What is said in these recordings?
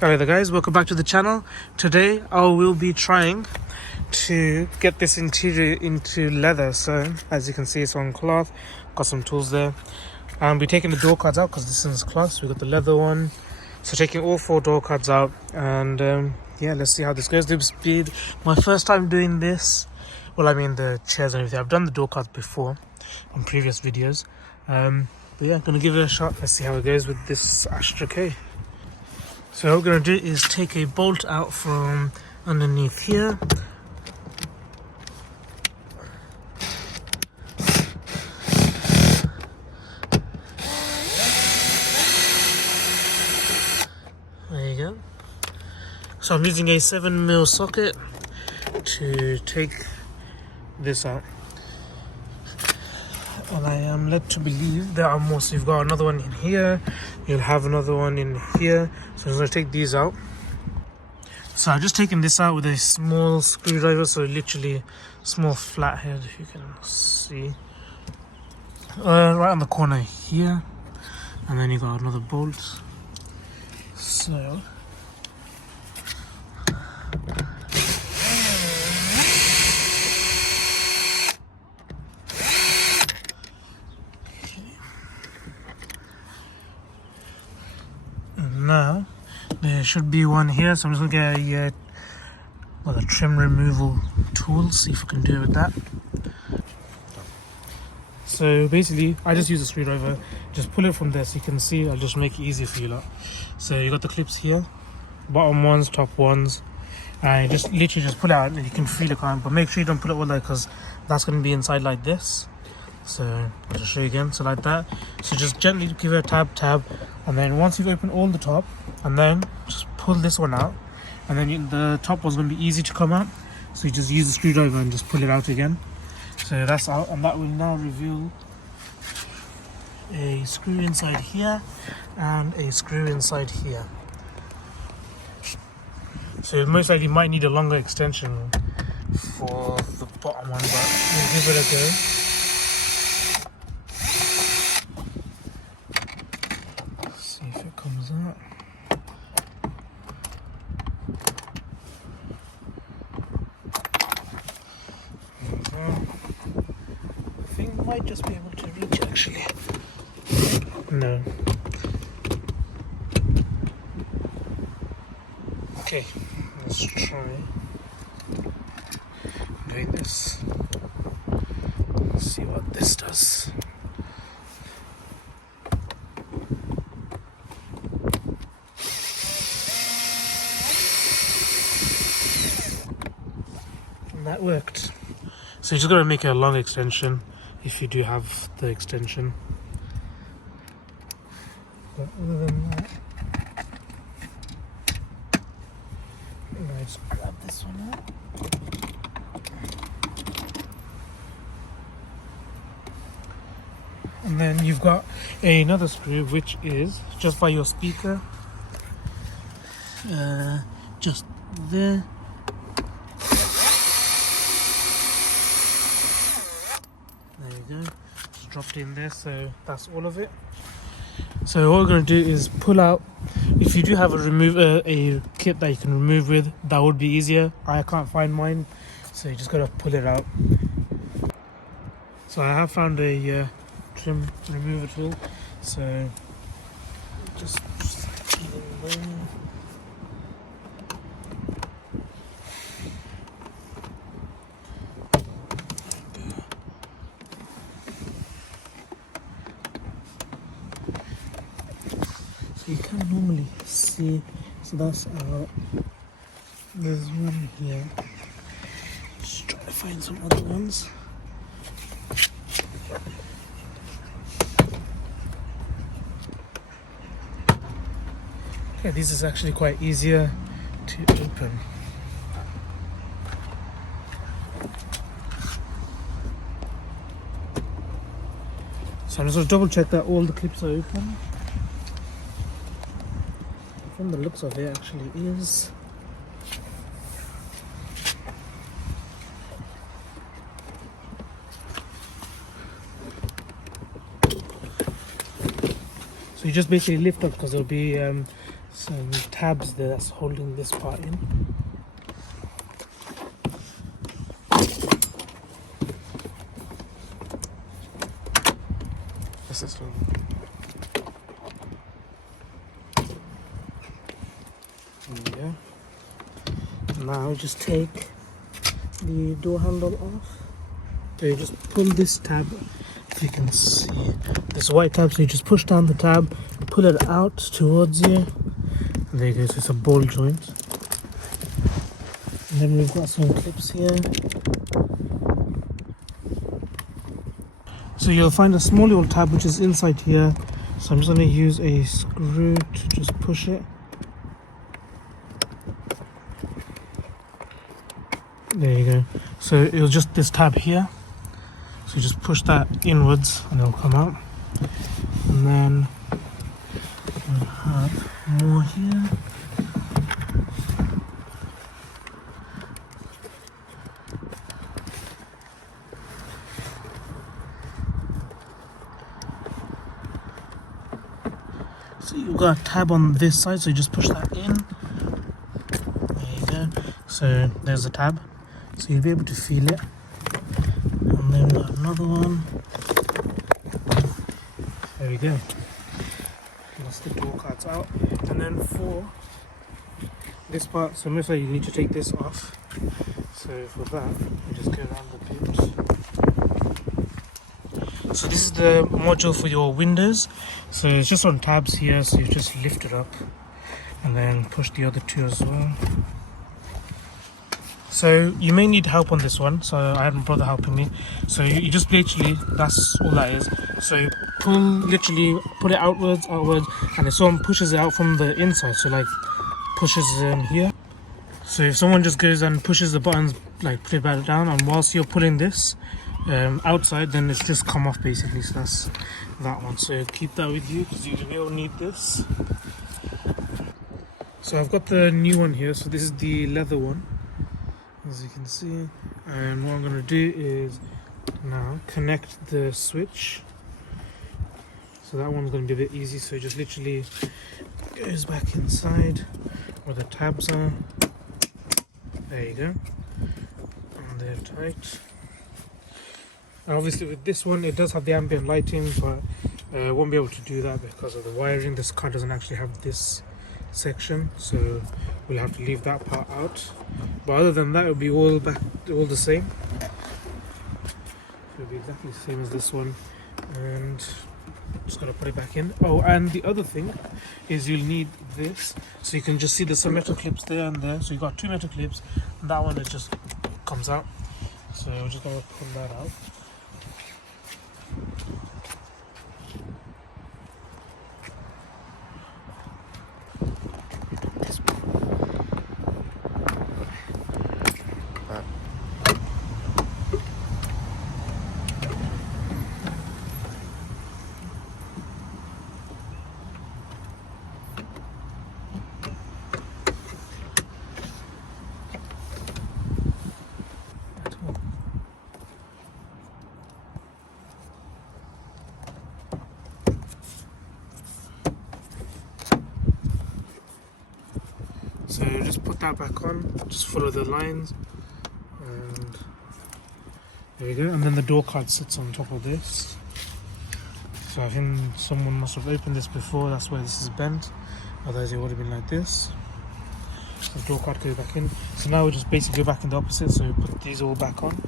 Hello there guys, welcome back to the channel. Today I will be trying to get this interior into leather. So as you can see, it's on cloth, got some tools there. We're taking the door cards out because this is cloth, so we got the leather one. So taking all 4 door cards out, and yeah, let's see how this goes. This will be my first time doing this. Well, I mean the chairs and everything. I've done the door cards before on previous videos, but yeah, I'm gonna give it a shot. Let's see how it goes with this Astra K. So what we're going to do is take a bolt out from underneath here. There you go. So I'm using a 7mm socket to take this out. And I am led to believe there are more. So you've got another one in here, you'll have another one in here. So I'm going to take these out. So I've just taken this out with a small screwdriver, so literally small flathead, if you can see. Right on the corner here. And then you got another bolt. So now there should be one here, so I'm just gonna get a trim removal tool, see if I can do it with that. So basically I just use a screwdriver, just pull it from there so you can see. I'll just make it easier for you lot. So you got the clips here, bottom ones, top ones, and you just literally just pull it out and you can feel it kind, but make sure you don't put it all there because that's going to be inside like this. So I'll just show you again. So like that. So just gently give it a tab, and then once you've opened all the top, and then just pull this one out, and then the top one's going to be easy to come out. So you just use the screwdriver and just pull it out again. So that's out, and that will now reveal a screw inside here and a screw inside here. So most likely might need a longer extension for the bottom one, but we'll give it a go. See if it comes out. I think might just be able to reach actually. No. Okay, let's try doing this. Let's see what this does. And that worked. So you're just going to make a long extension if you do have the extension. But other than that, just grab this one out. And then you've got another screw which is just by your speaker. Just there. There you go. Just dropped in there, so that's all of it. So what we're going to do is pull out. If you do have a kit that you can remove with, that would be easier. I can't find mine, so you just got to pull it out. So I have found a trim remover tool. So just you can normally see, so that's out. There's one here. Just try to find some other ones. Okay, this is actually quite easier to open. So I'm just going to double check that all the clips are open. From the looks of it, actually is. So you just basically lift up because there'll be some tabs there that's holding this part in. This is one. There you go. Now just take the door handle off. So you just pull this tab, if you can see this white tab, so you just push down the tab, pull it out towards you, and there you go, so it's a ball joint. And then we've got some clips here. So you'll find a small little tab which is inside here, so I'm just going to use a screw to just push it. There you go. So it was just this tab here. So you just push that inwards and it'll come out. And then we have more here. So you've got a tab on this side, so you just push that in. There you go. So there's a tab. So you'll be able to feel it. And then we've got another one. There we go. That's the door cards out. And then for this part, so most likely you need to take this off. So for that, you just go around the bit. So this is the module for your windows. So it's just on tabs here, so you just lift it up and then push the other two as well. So you may need help on this one, so I had my brother helping me. So you just literally, that's all that is. So literally pull it outwards, and if someone pushes it out from the inside, so like pushes here. So if someone just goes and pushes the buttons, like put it back down, and whilst you're pulling this outside, then it's just come off basically. So that's that one. So keep that with you because you will need this. So I've got the new one here. So this is the leather one, as you can see. And what I'm going to do is now connect the switch. So that one's going to be a bit easy. So it just literally goes back inside where the tabs are. There you go. And they're tight. And obviously with this one, it does have the ambient lighting, but I won't be able to do that because of the wiring. This car doesn't actually have this section, so we'll have to leave that part out. But other than that, it'll be all the same. It'll be exactly the same as this one. And just gotta put it back in. Oh, and the other thing is you'll need this. So you can just see there's some metal clips there and there. So you've got two metal clips, and that one it just comes out. So we're just gonna pull that out. So just put that back on, just follow the lines, and there we go. And then the door card sits on top of this. So I think someone must have opened this before, that's why this is bent, otherwise it would have been like this. So the door card goes back in. So now we just basically go back in the opposite, so we put these all back on.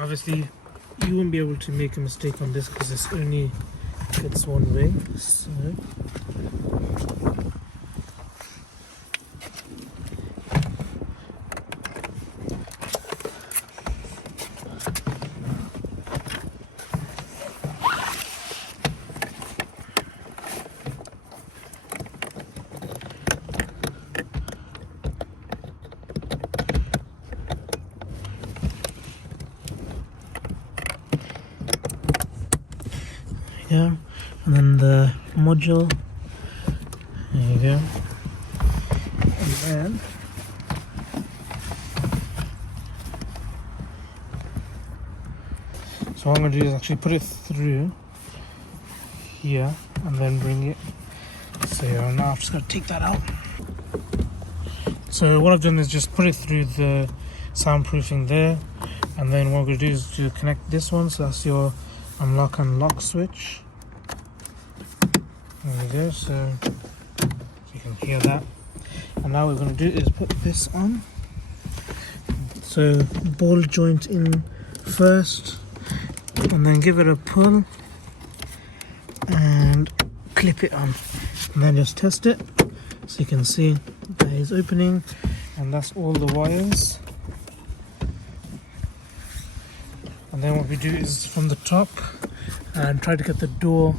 Obviously, you won't be able to make a mistake on this because it's only fits one way. So yeah, and then the module, there you go, and then So what I'm going to do is actually put it through here and then bring it. So now I'm just going to take that out. So what I've done is just put it through the soundproofing there, and then what I'm going to do is to connect this one. So that's your unlock and lock switch. There we go. So you can hear that. And now what we're going to do is put this on. So ball joint in first, and then give it a pull and clip it on, and then just test it. So you can see that is opening, and that's all the wires. And then what we do is from the top and try to get the door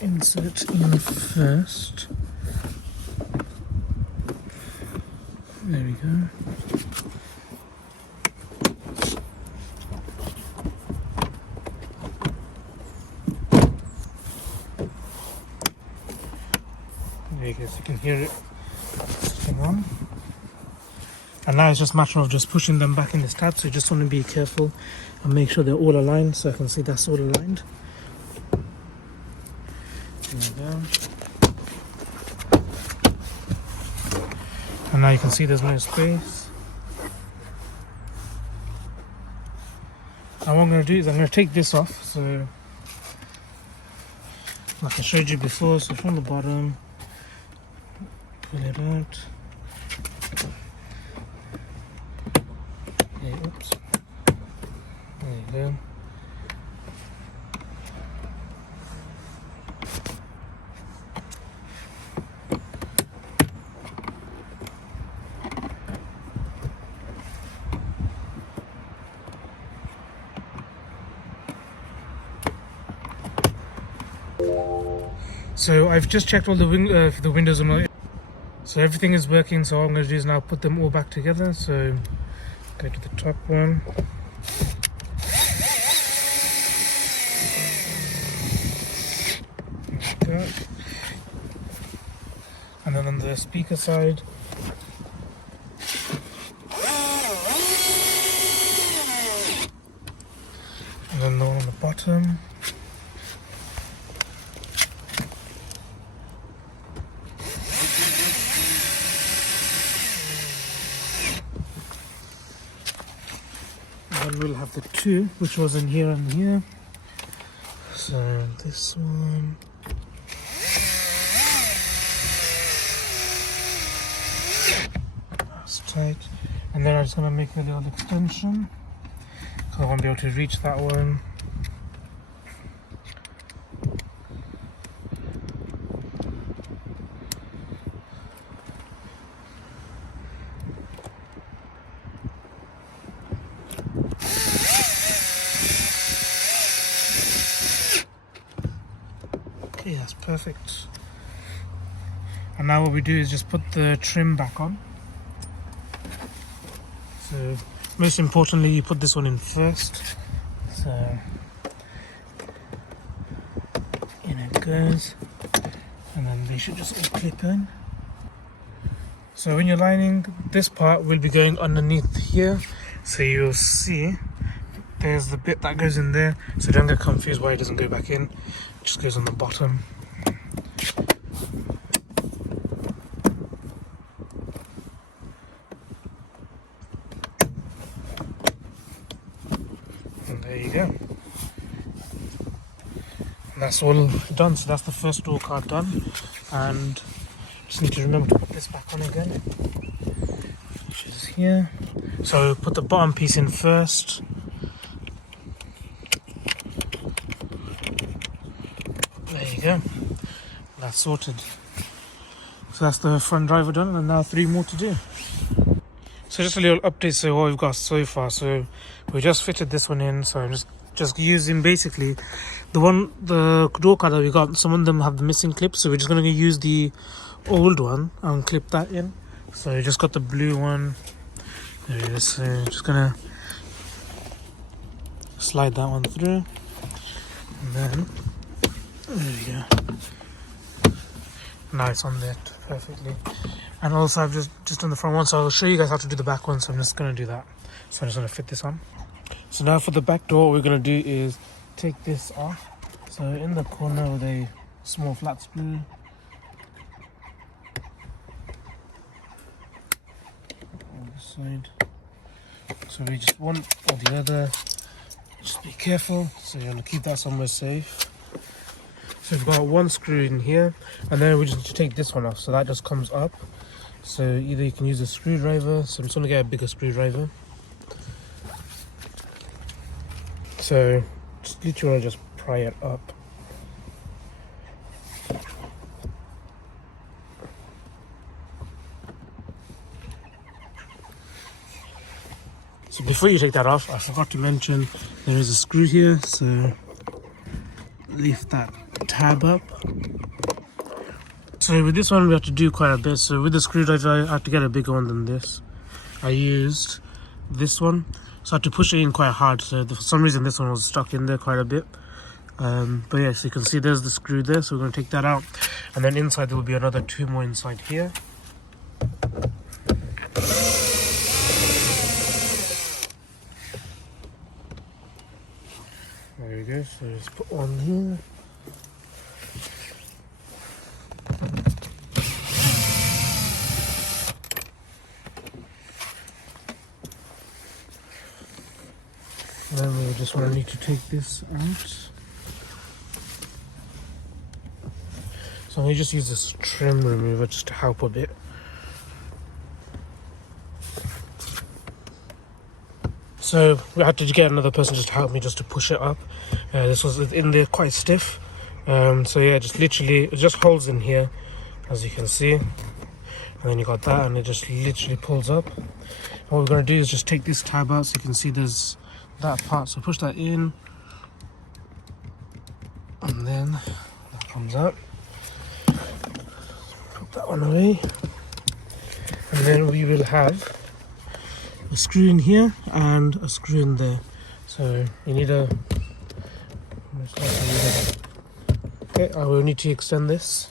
insert in first. There we go. There you go, so you can hear it sitting on. And now it's just a matter of just pushing them back in this tab, so you just want to be careful and make sure they're all aligned. So I can see that's all aligned. There we go. And now you can see there's no space. And what I'm going to do is I'm going to take this off. So like I showed you before, so from the bottom, pull it out. Okay, oops. There you go. So I've just checked all the windows on my, so everything is working. So what I'm going to do is now put them all back together. So go to the top one. There we go. And then on the speaker side. And then the one on the bottom. And we'll have the two, which was in here and here. So this one. That's tight. And then I'm just going to make a little extension, because I won't be able to reach that one. Okay, that's perfect. And now what we do is just put the trim back on. So most importantly, you put this one in first. So in it goes, and then they should just all clip in. So when you're lining, this part will be going underneath here. So you'll see there's the bit that goes in there. So don't get confused why it doesn't go back in. It just goes on the bottom. And there you go. And that's all done. So that's the first door card done. And just need to remember to put this back on again, which is here. So put the bottom piece in first. There you go. That's sorted. So that's the front driver done, and now 3 more to do. So just a little update. So what we've got so far. So we just fitted this one in. So I'm just using basically the door card that we got. Some of them have the missing clips, so we're just going to use the old one and clip that in. So we just got the blue one. There it is. So just gonna slide that one through, and then there we go. Now it's on there perfectly. And also I've just done the front one, so I'll show you guys how to do the back one. So I'm just gonna do that. So I'm just gonna fit this on. So now for the back door, what we're going to do is take this off. So in the corner with a small flat screw, on this side. So we just one or the other. Just be careful. So you want to keep that somewhere safe. So we've got one screw in here, and then we just need to take this one off. So that just comes up. So either you can use a screwdriver. So I'm just going to get a bigger screwdriver. So just literally want to just pry it up. So before you take that off, I forgot to mention there is a screw here. So lift that tab up. So with this one we have to do quite a bit. So with the screwdriver I had to get a bigger one than this. I used this one, so I had to push it in quite hard. So for some reason this one was stuck in there quite a bit. But yeah, so you can see there's the screw there. So we're going to take that out, and then inside there will be another 2 more inside here. There we go. So just put one here. Then we just want to need to take this out. So I'm going to just use this trim remover just to help a bit. So we had to get another person just to help me just to push it up. This was in there quite stiff. So yeah, just literally, it just holds in here, as you can see. And then you got that, and it just literally pulls up. What we're going to do is just take this tab out, so you can see there's that part. So push that in, and then that comes out. Put that one away, and then we will have a screw in here and a screw in there. So you need a okay, I will need to extend this.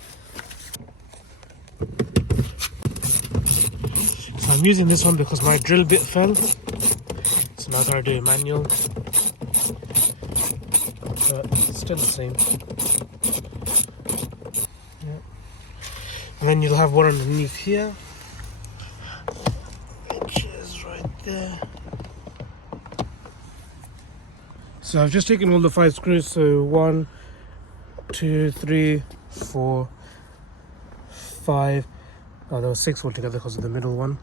So I'm using this one because my drill bit fell. So now I gotta do a manual. But it's still the same. Yeah. And then you'll have one underneath here, which is right there. So I've just taken all the 5 screws. So 1, 2, 3, 4, 5. Oh, there was 6 altogether because of the middle one.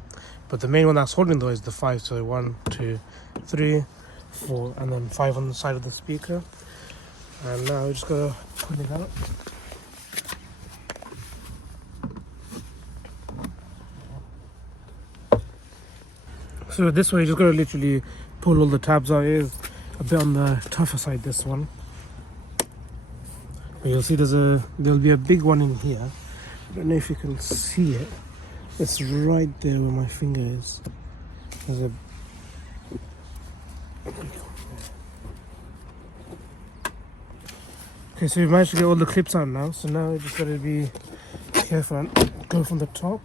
But the main one that's holding though is the 5. So 1, 2, 3, 4, and then 5 on the side of the speaker. And now we're just gonna pull it out. So this way, you're just gonna literally pull all the tabs out. It is a bit on the tougher side, this one. But you'll see there'll be a big one in here. I don't know if you can see it. It's right there where my finger is. There's a okay, so we managed to get all the clips out now. So now we just gotta be careful and go from the top.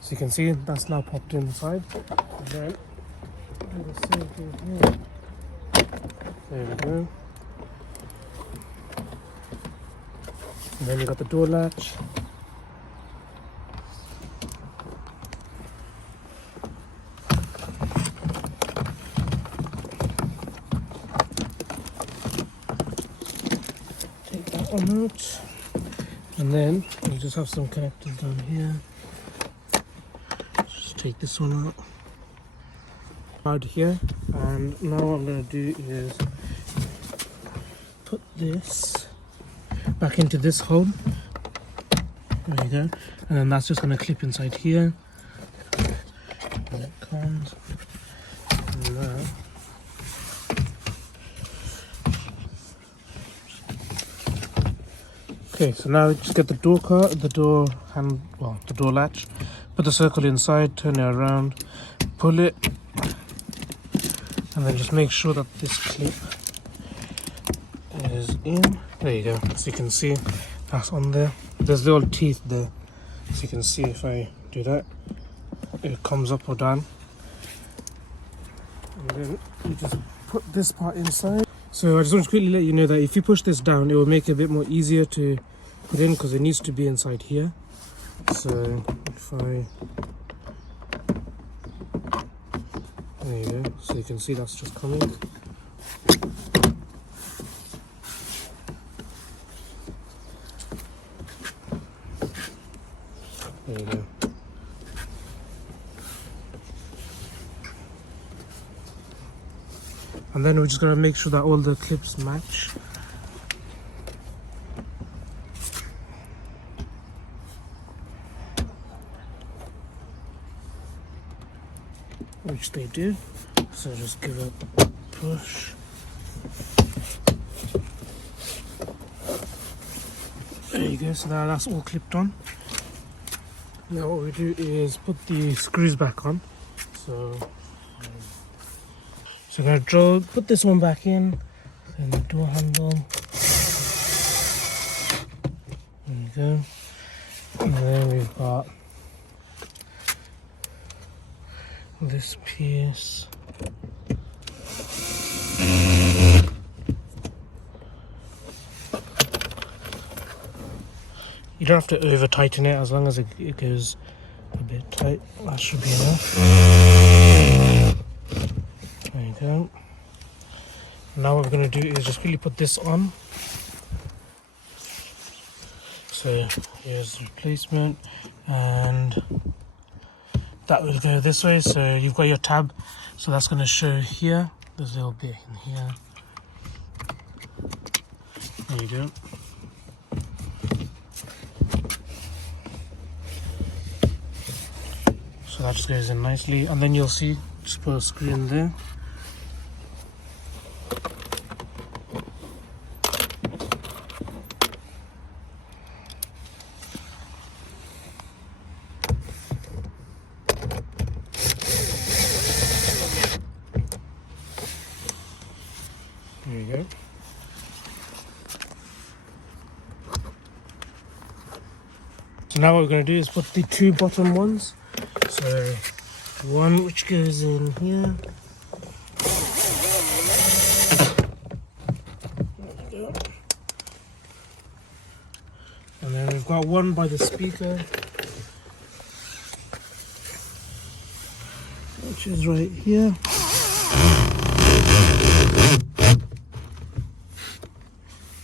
So you can see that's now popped inside. And then do the same thing here. There we go. And then you got the door latch. Take that one out. And then you just have some connectors down here. Just take this one out here. And now what I'm going to do is put this back into this hole. There you go. And then that's just going to clip inside here. And it comes. And now. Okay, so now just get the door latch, put the circle inside, turn it around, pull it, and then just make sure that this clip is in. There you go. So you can see that's on there. There's little teeth there, so you can see if I do that, it comes up or down. And then you just put this part inside. So I just want to quickly let you know that if you push this down, it will make it a bit more easier to put in because it needs to be inside here. So if I, there you go. So you can see that's just coming. There you go. And then we're just gonna make sure that all the clips match. Which they do. So just give it a push. There you go, so now that's all clipped on. Now what we do is put the screws back on. So I'm gonna put this one back in, then the door handle. There you go. And then we've got this piece. You don't have to over tighten it, as long as it goes a bit tight. That should be enough. There you go. Now what we're going to do is just quickly put this on. So here's the replacement, and that will go this way. So you've got your tab, so that's going to show here. There's a little bit in here. There you go. So that just goes in nicely, and then you'll see, just put a screw in there. There you go. So now what we're going to do is put the two bottom ones. So one which goes in here. There we go. And then we've got one by the speaker, which is right here.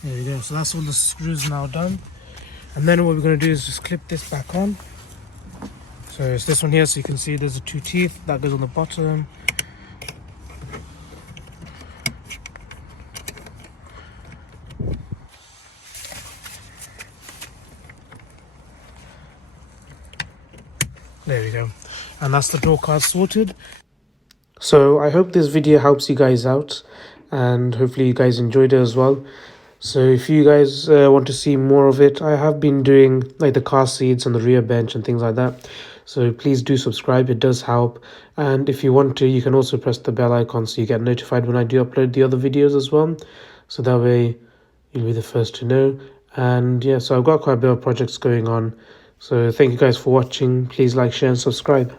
There we go. So that's all the screws now done. And then what we're going to do is just clip this back on. So it's this one here, so you can see there's the two teeth that goes on the bottom. There we go. And that's the door card sorted. So I hope this video helps you guys out, and hopefully you guys enjoyed it as well. So if you guys want to see more of it, I have been doing like the car seats and the rear bench and things like that. So please do subscribe, it does help. And if you want to, you can also press the bell icon so you get notified when I do upload the other videos as well. So that way you'll be the first to know. And yeah, so I've got quite a bit of projects going on. So thank you guys for watching. Please like, share and subscribe.